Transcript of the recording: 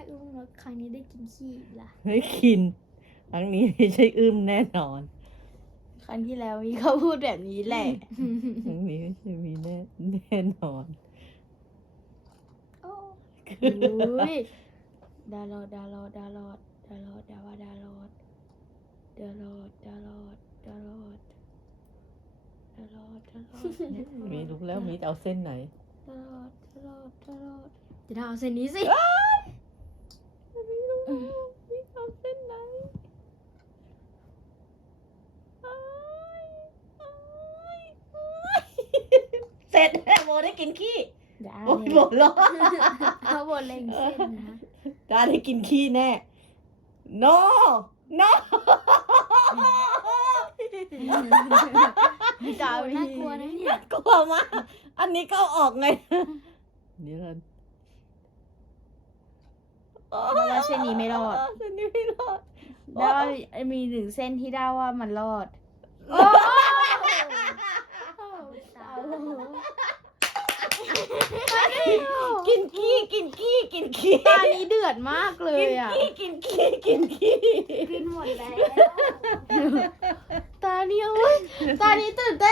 ถ้าอุ้มรถครั้งนี้ได้กินขี้อีกล่ะไม่กิน ครั้งนี้ไม่ใช่อึมแน่นอน ครั้งที่แล้วมีเขาพูดแบบนี้แหละ ครั้งนี้ไม่ใช่มีแน่แน่นอน โอ้อุ้ยดาลอดดาลอดดาลอดดาลอดดาว่าดาลอดดาลอดดาลอดดาลอดดาลอดดาลอดมีรู้แล้วมีจะเอาเส้นไหน ดาลอดดาลอดดาลอดจะทำเอาเส้นนี้สิ ไม่รู้มีเอาเส้นไหนอ้ายอ้ายอ้ายเสร็จแล้วโม ได้กินขี้ดาโอ้ยหมดแล้วเอาบนเล็งเส้นนะดาได้กินขี้แน่ no no ดาโอ้ยน่ากลัวนะเนี่ยกลัวมาก อันนี้ก็เอาออกไงนี่เลยแล้วเส้นนี้ไม่รอดเส้นนี้ไม่รอดแล้วมีหนึ่งเส้นที่ได้ว่ามันรอด โอ้ตาย กินขี้กินขี้กินขี้ตานี้เดือดมากเลกิยนอะขี้กินขี้กินขี้กินหมดแล้ว ตานี้โอ้ยตานี้ตื่นเต้น